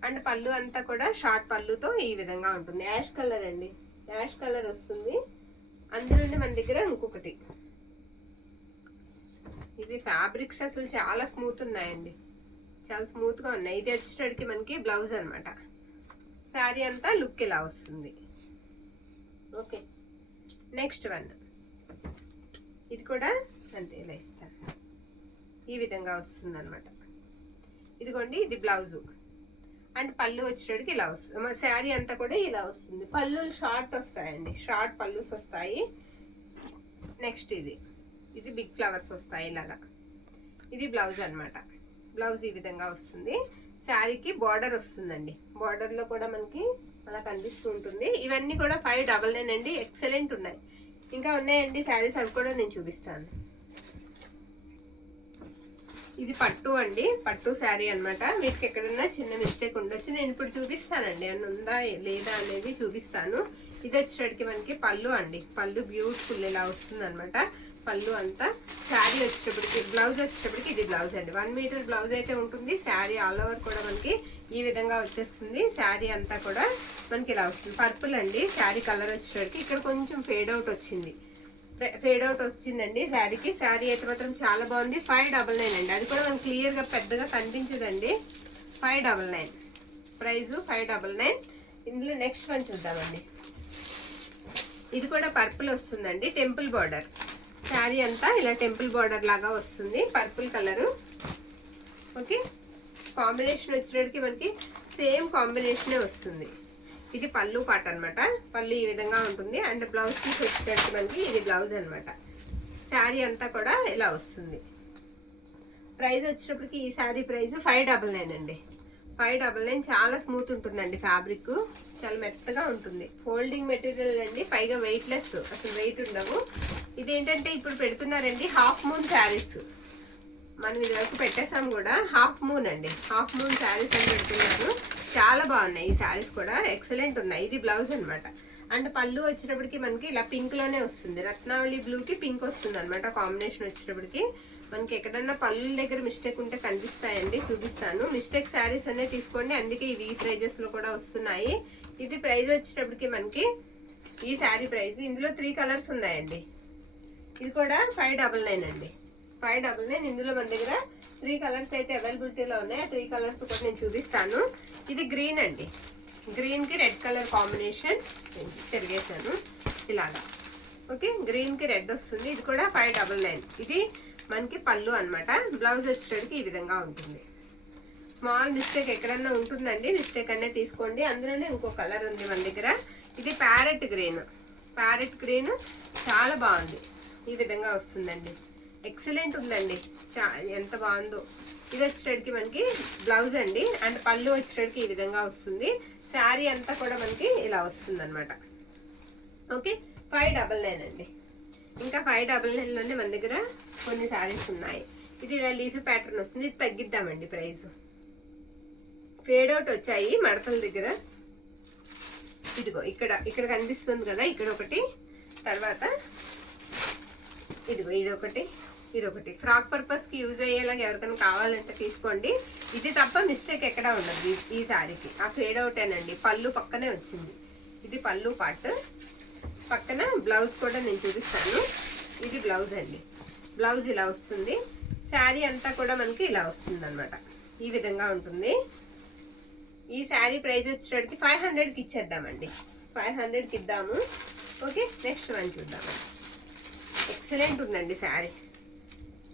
అండ్ పళ్ళు అంతా కూడా షార్ట్ పళ్ళుతో ఈ విధంగా ఉంటుంది. యాష్ కలర్ అండి, యాష్ కలర్ వస్తుంది. అందులోనే మన దగ్గర ఇంకొకటి, ఇవి ఫ్యాబ్రిక్స్ అసలు చాలా స్మూత్ ఉన్నాయండి, చాలా స్మూత్ గా ఉన్నాయి. ఇది వచ్చేటడికి మనకి బ్లౌజ్ అనమాట. శారీ అంతా లుక్ ఇలా వస్తుంది. ఓకే, నెక్స్ట్ వన్, ఇది కూడా అంతే, ఇలా ఇస్తాను. ఈ విధంగా వస్తుంది అనమాట. ఇదిగోండి, ఇది బ్లౌజు. అండ్ పళ్ళు వచ్చేటడికి ఇలా వస్తుంది. శారీ అంతా కూడా ఇలా వస్తుంది. పళ్ళు షార్ట్ వస్తాయండి, షార్ట్ పళ్ళుస్ వస్తాయి. నెక్స్ట్ ఇది బిగ్ ఫ్లవర్స్ వస్తాయి ఇలాగా. ఇది బ్లౌజ్ అన్నమాట. బ్లౌజ్ ఈ విధంగా వస్తుంది. శారీకి బార్డర్ వస్తుందండి. బార్డర్ లో కూడా మనకి అలా కనిపిస్తూ ఉంటుంది. ఇవన్నీ కూడా 599 అండి. ఎక్సలెంట్ ఉన్నాయి. ఇంకా ఉన్నాయండి శారీస్, అవి కూడా నేను చూపిస్తాను. ఇది పట్టు అండి, పట్టు శారీ అన్నమాట. వీటికి ఎక్కడన్నా చిన్న మిస్టేక్ ఉండొచ్చు, నేను ఇప్పుడు చూపిస్తానండి. అని ఉందా లేదా అనేది చూపిస్తాను. ఇది వచ్చేటప్పటికి మనకి పళ్ళు అండి. పళ్ళు బ్యూటిఫుల్ ఇలా వస్తుంది అనమాట. పళ్ళు అంతా. శారీ వచ్చేటప్పటికి బ్లౌజ్ వచ్చేటప్పటికి ఇది బ్లౌజ్ అండి. 1 మీటర్ బ్లౌజ్ అయితే ఉంటుంది. శారీ ఆల్ ఓవర్ కూడా మనకి ఈ విధంగా వచ్చేస్తుంది. శారీ అంతా కూడా మనకి ఇలా వస్తుంది. పర్పుల్ అండి శారీ కలర్ వచ్చేటప్పటికి. ఇక్కడ కొంచెం ఫేడ్ అవుట్ వచ్చిందండి శారీకి. శారీ అయితే మాత్రం చాలా బాగుంది. 599 అండి. అది కూడా మనకి క్లియర్గా పెద్దగా కనిపించదండి. 599 ప్రైస్. 599. ఇందులో నెక్స్ట్ వన్ చూద్దామండి. ఇది కూడా పర్పుల్ వస్తుందండి. టెంపుల్ బార్డర్ శారీ అంతా ఇలా టెంపుల్ బార్డర్ లాగా వస్తుంది. Purple colour. ఓకే, కాంబినేషన్ వచ్చేటప్పటికి మనకి సేమ్ కాంబినేషనే వస్తుంది. ఇది పళ్ళు పాట అనమాట. పళ్ళు ఈ విధంగా ఉంటుంది. అండ్ బ్లౌజ్ పీస్ వచ్చేటట్టు మనకి ఇది బ్లౌజ్ అనమాట. శారీ అంతా కూడా ఇలా వస్తుంది. ప్రైస్ వచ్చేటప్పటికి ఈ శారీ ప్రైస్ 599 అండి. 599. చాలా స్మూత్ ఉంటుందండి. ఫ్యాబ్రిక్ చాలా మెత్తగా ఉంటుంది. ఫోల్డింగ్ మెటీరియల్ అండి. పైగా వెయిట్లెస్, అసలు వెయిట్ ఉండవు. ఇదేంటంటే ఇప్పుడు పెడుతున్నారండి హాఫ్ మూన్ శారీస్. మనం ఇది వరకు పెట్టేసాం కూడా. హాఫ్ మూన్ అండి. హాఫ్ మూన్ శారీస్ అని పెడుతున్నారు. చాలా బాగున్నాయి ఈ శారీస్ కూడా. ఎక్సలెంట్ ఉన్నాయి. ఇది బ్లౌజ్ అనమాట. అండ్ పళ్ళు వచ్చేటప్పటికి మనకి ఇలా పింక్ లోనే వస్తుంది. రత్నావళి బ్లూకి పింక్ వస్తుంది అనమాట. కాంబినేషన్ వచ్చేటప్పటికి మనకి ఎక్కడన్నా పళ్ళు దగ్గర మిస్టేక్ ఉంటే కనిపిస్తాయండి, చూపిస్తాను. మిస్టేక్ శారీస్ అనే తీసుకోండి. అందుకే ఇవి ఈ ప్రైజెస్ లో కూడా వస్తున్నాయి. ఇది ప్రైస్ వచ్చేటప్పటికి మనకి ఈ శారీ ప్రైస్. ఇందులో 3 కలర్స్ ఉన్నాయండి. ఇది కూడా 599 అండి. 599. ఇందులో మన దగ్గర 3 కలర్స్ అయితే అవైలబిలిటీలో ఉన్నాయి. ఆ 3 కలర్స్ కూడా నేను చూపిస్తాను. ఇది గ్రీన్ అండి. గ్రీన్ కి రెడ్ కలర్ కాంబినేషన్ తిరిగేసాను ఇలాగా. ఓకే, గ్రీన్ కి రెడ్ వస్తుంది. ఇది కూడా 599. ఇది మనకి పళ్ళు అనమాట. బ్లౌజ్ వచ్చేటప్పటికి ఈ విధంగా ఉంటుంది. స్మాల్ మిస్టేక్ ఎక్కడన్నా ఉంటుందండి, మిస్టేక్ అనే తీసుకోండి. అందులోనే ఇంకో కలర్ ఉంది మన దగ్గర. ఇది ప్యారెట్ గ్రీన్. ప్యారెట్ గ్రీన్ చాలా బాగుంది. ఈ విధంగా వస్తుందండి. ఎక్సలెంట్ ఉందండి. ఎంత బాగుందో. ఇది వచ్చేటప్పటికి మనకి బ్లౌజ్ అండి. అండ్ పళ్ళు వచ్చేటప్పటికి ఈ విధంగా వస్తుంది. శారీ అంతా కూడా మనకి ఇలా వస్తుంది అనమాట. ఓకే, 599 అండి. ఇంకా 599లోనే మన దగ్గర కొన్ని శారీస్ ఉన్నాయి. ఇది ఇలా లీఫీ ప్యాటర్న్ వస్తుంది. ఇది తగ్గిద్దామండి ప్రైస్. ఫేడ్ అవుట్ వచ్చాయి మడతల దగ్గర. ఇదిగో ఇక్కడ కనిపిస్తుంది కదా, ఇక్కడ ఒకటి, తర్వాత ఇదిగో ఇదొకటి ఫ్రాక్ పర్పస్ కి యూజ్ అయ్యేలాగా ఎవరికైనా కావాలంటే తీసుకోండి. ఇది తప్ప మిస్టేక్ ఎక్కడా ఉండదు ఈ శారీకి. ఆ ఫేడ్ అవుట్ ఏనండి. పళ్ళు పక్కనే వచ్చింది. ఇది పళ్ళు పార్ట్. పక్కన బ్లౌజ్ కూడా నేను చూపిస్తాను. ఇది బ్లౌజ్ అండి. బ్లౌజ్ ఇలా వస్తుంది. శారీ అంతా కూడా మనకి ఇలా వస్తుంది అనమాట. ఈ విధంగా ఉంటుంది. ఈ శారీ ప్రైస్ వచ్చేటప్పటికి 500కి ఇచ్చేద్దామండి. 500కి ఇద్దాము. ఓకే, నెక్స్ట్ వన్ చూద్దామండి. ఎక్సలెంట్ ఉందండి శారీ.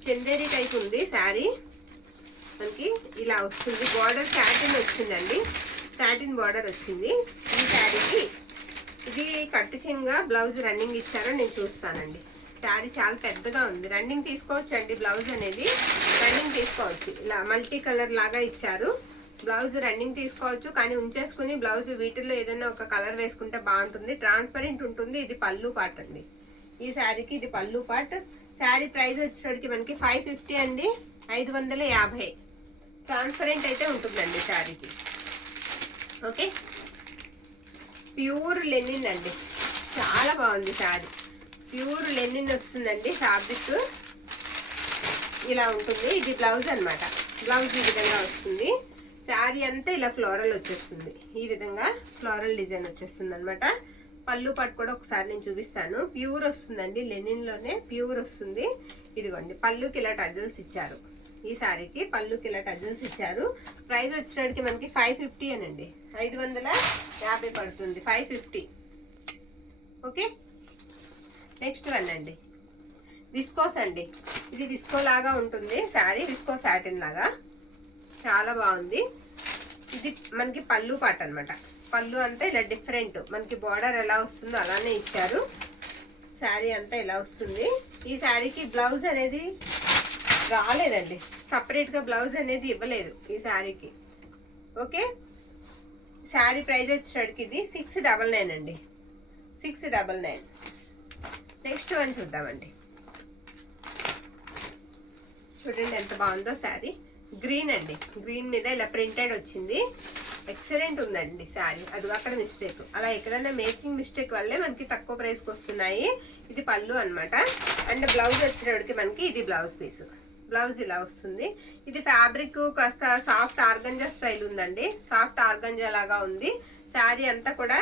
చందేరి టైప్ ఉంది శారీ. మనకి ఇలా వస్తుంది. బార్డర్ సాటిన్ వచ్చిందండి. సాటిన్ బార్డర్ వచ్చింది ఈ శారీకి. ఇది కట్టు చెంగ బ్లౌజ్ రన్నింగ్ ఇచ్చారో నేను చూస్తానండి. శారీ చాలా పెద్దగా ఉంది. రన్నింగ్ తీసుకోవచ్చు అండి. బ్లౌజ్ అనేది రన్నింగ్ తీసుకోవచ్చు. ఇలా మల్టీ కలర్ లాగా ఇచ్చారు. బ్లౌజ్ రన్నింగ్ తీసుకోవచ్చు, కానీ ఉంచేసుకుని బ్లౌజ్ వీటిల్లో ఏదైనా ఒక కలర్ వేసుకుంటే బాగుంటుంది. ట్రాన్స్పరెంట్ ఉంటుంది. ఇది పళ్ళు పార్ట్ అండి. ఈ శారీకి ఇది పళ్ళు పార్ట్. శారీ ప్రైస్ వచ్చేసరికి మనకి 550 అండి. 550. ట్రాన్స్పరెంట్ అయితే ఉంటుందండి శారీకి. ఓకే, ప్యూర్ లెనిన్ అండి. చాలా బాగుంది శారీ. ప్యూర్ లెనిన్ వస్తుందండి. ఫ్యాబ్రిక్ ఇలా ఉంటుంది. ఇది బ్లౌజ్ అనమాట. బ్లౌజ్ ఈ విధంగా వస్తుంది. శారీ అంతా ఇలా ఫ్లోరల్ వచ్చేస్తుంది. ఈ విధంగా ఫ్లోరల్ డిజైన్ వచ్చేస్తుంది అనమాట. పళ్ళు పట్టు కూడా ఒకసారి నేను చూపిస్తాను. ప్యూర్ వస్తుందండి. లెనిన్ లోనే ప్యూర్ వస్తుంది. ఇదిగోండి పళ్ళుకి ఇలా టజల్స్ ఇచ్చారు. ఈ శారీకి పళ్ళుకి ఇలా టజల్స్ ఇచ్చారు. ప్రైస్ వచ్చినప్పటికి మనకి 550 అనండి. 550 పడుతుంది. 550. ఓకే, నెక్స్ట్ వన్ అండి. విస్కోస్ అండి. ఇది విస్కో లాగా ఉంటుంది శారీ. విస్కో సాటిన్ లాగా చాలా బాగుంది. ఇది మనకి పళ్ళు పాట అనమాట. పళ్ళు అంతా ఇలా డిఫరెంట్. మనకి బార్డర్ ఎలా వస్తుందో అలానే ఇచ్చారు. శారీ అంతా ఇలా వస్తుంది. ఈ శారీకి బ్లౌజ్ అనేది రాలేదండి, సపరేట్గా బ్లౌజ్ అనేది ఇవ్వలేదు ఈ శారీకి. ఓకే, శారీ ప్రైస్ వచ్చేటడికి ఇది 699 అండి, 699. నెక్స్ట్ వన్ చూద్దామండి. చూడండి ఎంత బాగుందో శారీ. గ్రీన్ అండి, గ్రీన్ మీద ఇలా ప్రింటెడ్ వచ్చింది. ఎక్సలెంట్ ఉందండి శారీ. అది అక్కడ మిస్టేక్, అలా ఎక్కడైనా మేకింగ్ మిస్టేక్ వల్లే మనకి తక్కువ ప్రైస్కి వస్తున్నాయి. ఇది పళ్ళు అనమాట. అండ్ బ్లౌజ్ వచ్చేటప్పటికి మనకి ఇది బ్లౌజ్ పీస్. బ్లౌజ్ ఇలా వస్తుంది. ఇది ఫ్యాబ్రిక్ కాస్త సాఫ్ట్ ఆర్గంజా స్టైల్ ఉందండి, సాఫ్ట్ ఆర్గంజా లాగా ఉంది. శారీ అంతా కూడా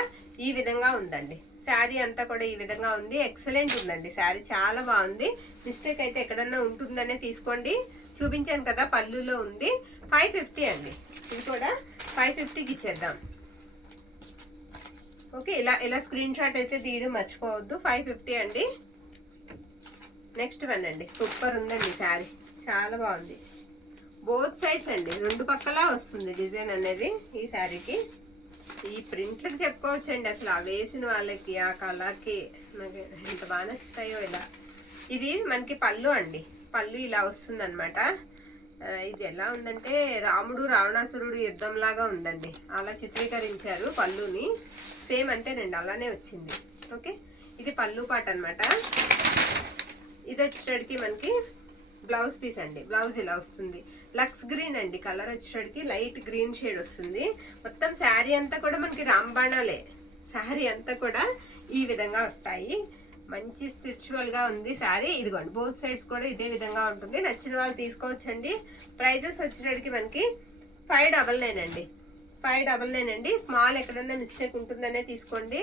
ఈ విధంగా ఉందండి, శారీ అంతా కూడా ఈ విధంగా ఉంది. ఎక్సలెంట్ ఉందండి శారీ, చాలా బాగుంది. మిస్టేక్ అయితే ఎక్కడన్నా ఉంటుందనే తీసుకోండి. చూపించాను కదా పళ్ళులో ఉంది. 550 అండి, ఇది కూడా 550కి ఇచ్చేద్దాం. ఓకే, ఇలా స్క్రీన్ షాట్ అయితే తీయడం మర్చిపోవద్దు. 550 అండి. నెక్స్ట్ వన్ అండి, సూపర్ ఉందండి శారీ, చాలా బాగుంది. బోత్ సైడ్స్ అండి, రెండు పక్కలా వస్తుంది డిజైన్ అనేది ఈ శారీకి. ఈ ప్రింట్లకు చెప్పుకోవచ్చండి అసలు, ఆ వేసిన వాళ్ళకి ఆ కలర్కి నాకు ఎంత బాగా నచ్చుతాయో. ఇలా ఇది మనకి పళ్ళు అండి, పళ్ళు ఇలా వస్తుంది అనమాట. ఇది ఎలా ఉందంటే రాముడు రావణాసురుడు యుద్ధం లాగా ఉందండి, అలా చిత్రీకరించారు పళ్ళుని. సేమ్ అంతేనండి, అలానే వచ్చింది. ఓకే, ఇది పళ్ళు పాట అనమాట. ఇది వచ్చేటడికి మనకి బ్లౌజ్ పీస్ అండి. బ్లౌజ్ ఇలా వస్తుంది. లక్స్ గ్రీన్ అండి కలర్ వచ్చేటడికి, లైట్ గ్రీన్ షేడ్ వస్తుంది. మొత్తం శారీ అంతా కూడా మనకి రాంబాణాలే. శారీ అంతా కూడా ఈ విధంగా వస్తాయి. మంచి స్పిరిచువల్ గా ఉంది శారీ. ఇదిగోండి బోత్ సైడ్స్ కూడా ఇదే విధంగా ఉంటుంది. నచ్చిన వాళ్ళు తీసుకోవచ్చండి. ప్రైజెస్ వచ్చేటడికి మనకి 599 అండి, 599 అండి. స్మాల్ ఎక్కడన్నా మిస్టేక్ ఉంటుందనే తీసుకోండి,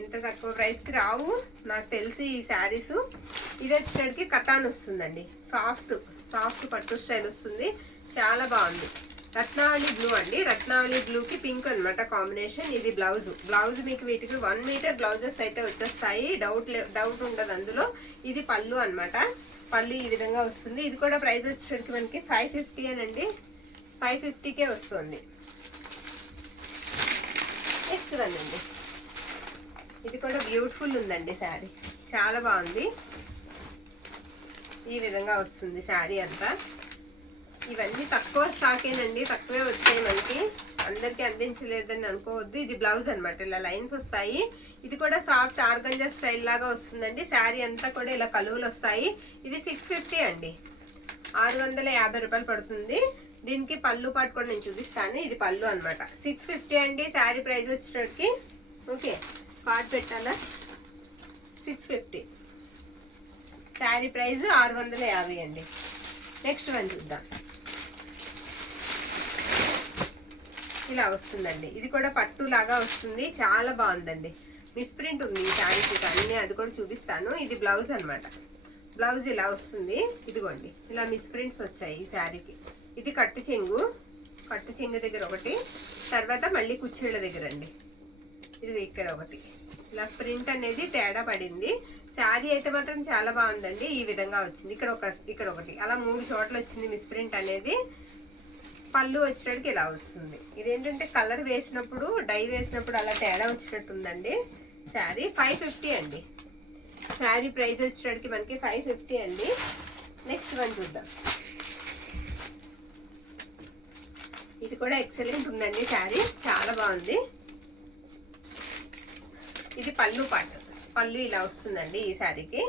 ఇంత తక్కువ ప్రైస్కి రావు నాకు తెలిసి ఈ శారీస్. ఇది వచ్చేటడికి కటాన్ వస్తుందండి, సాఫ్ట్ సాఫ్ట్ పట్టు స్టైల్ వస్తుంది, చాలా బాగుంది. రత్నావళి బ్లూ అండి, రత్నావళి బ్లూకి పింక్ అనమాట కాంబినేషన్. ఇది బ్లౌజ్. బ్లౌజ్ మీకు వీటికి 1 మీటర్ బ్లౌజెస్ అయితే వచ్చేస్తాయి, డౌట్ ఉండదు అందులో. ఇది పళ్ళు అనమాట, పళ్ళు ఈ విధంగా వస్తుంది. ఇది కూడా ప్రైస్ వచ్చేటడికి మనకి 550 అనండి, 550కే వస్తుంది. నెక్స్ట్ వన్ అండి, ఇది కూడా బ్యూటిఫుల్ ఉందండి శారీ, చాలా బాగుంది. ఈ విధంగా వస్తుంది శారీ అంతా. ఇవన్నీ తక్కువ స్టాకేనండి, తక్కువే వచ్చాయి మనకి, అందరికీ అందించలేదని అనుకోవద్దు. ఇది బ్లౌజ్ అనమాట, ఇలా లైన్స్ వస్తాయి. ఇది కూడా సాఫ్ట్ ఆర్గంజా స్టైల్ లాగా వస్తుందండి. శారీ అంతా కూడా ఇలా కలువలు వస్తాయి. ఇది 650 అండి, 650 రూపాయలు పడుతుంది. దీనికి పళ్ళు పాటు కూడా నేను చూపిస్తాను. ఇది పళ్ళు అనమాట. 650 అండి శారీ ప్రైస్ వచ్చేటప్పటికి. ఓకే, కార్డ్ పెట్టాలా? 650 శారీ ప్రైస్ 650 అండి. నెక్స్ట్ వన్ చూద్దాం. ఇలా వస్తుందండి, ఇది కూడా పట్టు లాగా వస్తుంది, చాలా బాగుందండి. మిస్ప్రింట్ ఉంది ఈ శారీకి అన్ని, అది కూడా చూపిస్తాను. ఇది బ్లౌజ్ అనమాట. బ్లౌజ్ ఇలా వస్తుంది. ఇదిగోండి ఇలా మిస్ప్రింట్స్ వచ్చాయి ఈ శారీకి. ఇది కట్టు చెంగు, కట్టు చెంగు దగ్గర ఒకటి, తర్వాత మళ్ళీ కుచ్చేళ్ళ దగ్గర అండి, ఇది ఇక్కడ ఒకటి. ఇలా ప్రింట్ అనేది తేడా పడింది. శారీ అయితే మాత్రం చాలా బాగుందండి. ఈ విధంగా వచ్చింది, ఇక్కడ ఒకటి, అలా 3 చోట్ల వచ్చింది మిస్ప్రింట్ అనేది. పళ్ళు వచ్చేటడికి ఇలా వస్తుంది. ఇదేంటంటే కలర్ వేసినప్పుడు, డై వేసినప్పుడు అలా తేడా వచ్చినట్టు ఉందండి శారీ. 550 అండి శారీ ప్రైస్ వచ్చేటడికి మనకి 550 అండి. నెక్స్ట్ వన్ చూద్దాం. ఇది కూడా ఎక్సలెంట్ ఉందండి శారీ, చాలా బాగుంది. ఇది పళ్ళు పాట, పళ్ళు ఇలా వస్తుందండి ఈ శారీకి.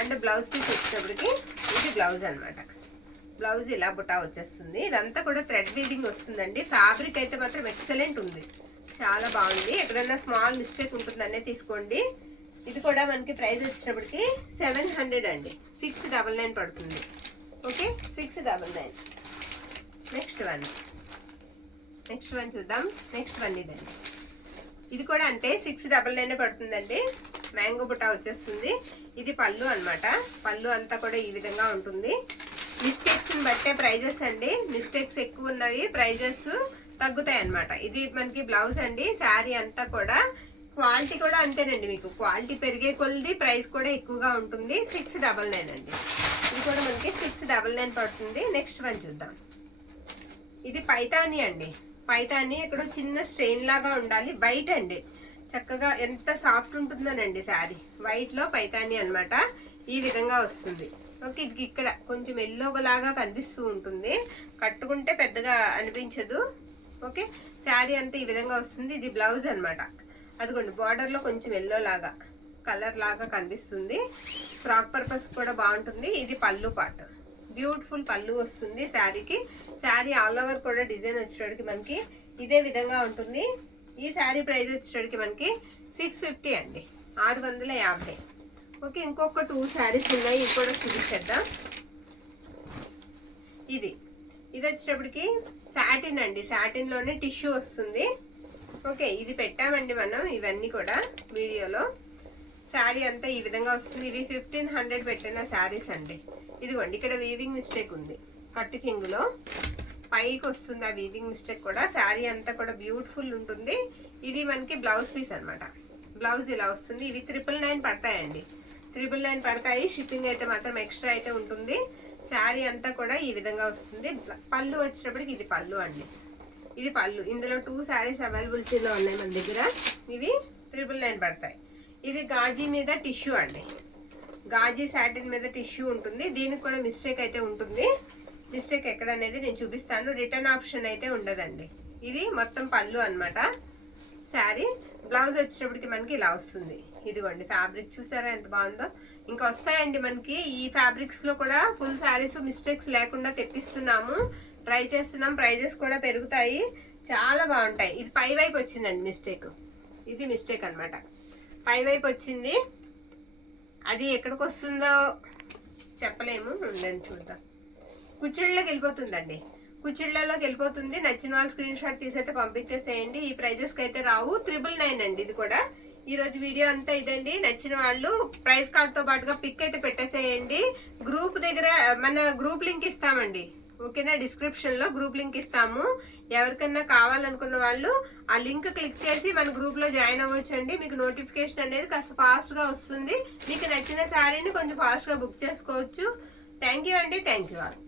అండ్ బ్లౌజ్ పీస్ వచ్చేటప్పటికి ఇది బ్లౌజ్ అనమాట. బ్లౌజ్ ఇలా బుటా వచ్చేస్తుంది. ఇదంతా కూడా థ్రెడ్ వీవింగ్ వస్తుందండి. ఫ్యాబ్రిక్ అయితే మాత్రం ఎక్సలెంట్ ఉంది, చాలా బాగుంది. ఎక్కడన్నా స్మాల్ మిస్టేక్ ఉంటుందనే తీసుకోండి. ఇది కూడా మనకి ప్రైస్ వచ్చేటప్పటికి 700 అండి, 699 పడుతుంది. ఓకే, 699. నెక్స్ట్ వన్ చూద్దాం. నెక్స్ట్ వన్ ఇదండి, ఇది కూడా అంతే 699 పడుతుందండి. మ్యాంగో బుటా వచ్చేస్తుంది. ఇది పళ్ళు అనమాట. పళ్ళు అంతా కూడా ఈ విధంగా ఉంటుంది. మిస్టేక్స్ బట్టే ప్రైజెస్ అండి, మిస్టేక్స్ ఎక్కువ ఉన్నవి, ప్రైజెస్ తగ్గుతాయి అనమాట. ఇది మనకి బ్లౌజ్ అండి. శారీ అంతా కూడా క్వాలిటీ కూడా అంతేనండి, మీకు క్వాలిటీ పెరిగే కొలది ప్రైస్ కూడా ఎక్కువగా ఉంటుంది. 699 అండి. ఇది కూడా మనకి 699 పడుతుంది. నెక్స్ట్ వన్ చూద్దాం. ఇది పైతాని అండి. పైతాని ఇక్కడ చిన్న స్ట్రెయిన్ లాగా ఉండాలి, వైట్ అండి, చక్కగా ఎంత సాఫ్ట్ ఉంటుందోనండి శారీ. వైట్ లో పైతాని అన్నమాట. ఈ విధంగా వస్తుంది. ఓకే, ఇది ఇక్కడ కొంచెం ఎల్లోలాగా కనిపిస్తూ ఉంటుంది, కట్టుకుంటే పెద్దగా అనిపించదు. ఓకే, శారీ అంతా ఈ విధంగా వస్తుంది. ఇది బ్లౌజ్ అన్నమాట. అదిగోండి బార్డర్ లో కొంచెం ఎల్లో లాగా కలర్ లాగా కనిపిస్తుంది. ఫ్రాక్ పర్పస్ కూడా బాగుంటుంది. ఇది పళ్ళు పార్ట్, బ్యూటిఫుల్ పళ్ళు వస్తుంది శారీకి. శారీ ఆల్ ఓవర్ కూడా డిజైన్ వచ్చేటికి మనకి ఇదే విధంగా ఉంటుంది. ఈ శారీ ప్రైస్ వచ్చేటికి మనకి 650 అండి, 650. ఓకే, ఇంకొక 2 శారీస్ ఉన్నాయి, ఇవి కూడా చూపించేద్దాం. ఇది వచ్చేటప్పటికి సాటిన్ అండి, సాటిన్ లోనే టిష్యూ వస్తుంది. ఓకే, ఇది పెట్టామండి మనం ఇవన్నీ కూడా వీడియోలో. శారీ అంతా ఈ విధంగా వస్తుంది. ఇవి 1500 పెట్టిన శారీస్ అండి. ఇదిగోండి ఇక్కడ వీవింగ్ మిస్టేక్ ఉంది, కట్టు చెంగులో పైకి వస్తుంది ఆ వీవింగ్ మిస్టేక్ కూడా. శారీ అంతా కూడా బ్యూటిఫుల్ ఉంటుంది. ఇది మనకి బ్లౌజ్ పీస్ అన్నమాట. బ్లౌజ్ ఇలా వస్తుంది. ఇవి 999 పడతాయండి, 999 పడతాయి. షిప్పింగ్ అయితే మాత్రం ఎక్స్ట్రా అయితే ఉంటుంది. శారీ అంతా కూడా ఈ విధంగా వస్తుంది. పళ్ళు వచ్చేటప్పటికి ఇది పళ్ళు అండి, ఇది పళ్ళు. ఇందులో 2 శారీస్ అవైలబిలిటీలో ఉన్నాయి మన దగ్గర. ఇవి 999 పడతాయి. ఇది గాజీ మీద టిష్యూ అండి, గాజీ సాటిన్ మీద టిష్యూ ఉంటుంది. దీనికి కూడా మిస్టేక్ అయితే ఉంటుంది. మిస్టేక్ ఎక్కడ అనేది నేను చూపిస్తాను. రిటర్న్ ఆప్షన్ అయితే ఉండదండి. ఇది మొత్తం పళ్ళు అన్నమాట శారీ. బ్లౌజ్ వచ్చేటప్పటికి మనకి ఇలా వస్తుంది. ఇదిగోండి ఫ్యాబ్రిక్ చూసారా ఎంత బాగుందో. ఇంకా వస్తాయండి మనకి ఈ ఫ్యాబ్రిక్స్ లో కూడా ఫుల్ శారీస్ మిస్టేక్స్ లేకుండా తెప్పిస్తున్నాము, ట్రై చేస్తున్నాం. ప్రైజెస్ కూడా పెరుగుతాయి, చాలా బాగుంటాయి. ఇది పై వైపు వచ్చిందండి మిస్టేక్, ఇది మిస్టేక్ అన్నమాట. పై వైపు వచ్చింది, అది ఎక్కడికి వస్తుందో చెప్పలేము. ఉండండి చూద్దాం. కుచ్చిళ్ళలోకి వెళ్ళిపోతుందండి, కుచ్చిళ్ళలోకి వెళ్ళిపోతుంది. నచ్చిన వాళ్ళు స్క్రీన్ షాట్ తీసైతే పంపించేసేయండి. ఈ ప్రైజెస్కి అయితే రావు. 999 అండి ఇది కూడా. ఈ రోజు వీడియో అంతా ఇదండి. నచ్చిన వాళ్ళు ప్రైస్ కార్డ్ తో పాటుగా పిక్ అయితే పెట్టేసేయండి. గ్రూప్ దగ్గర మన గ్రూప్ లింక్ ఇస్తామండి, ఓకేనా? డిస్క్రిప్షన్ లో గ్రూప్ లింక్ ఇస్తాము. ఎవరికన్నా కావాలనుకున్న వాళ్ళు ఆ లింక్ క్లిక్ చేసి మన గ్రూప్ లో జాయిన్ అవ్వచ్చండి. మీకు నోటిఫికేషన్ అనేది కాస్త ఫాస్ట్ గా వస్తుంది. మీకు నచ్చిన శారీని కొంచెం ఫాస్ట్ గా బుక్ చేసుకోవచ్చు. థ్యాంక్ యూ అండి, థ్యాంక్ యూ ఆల్.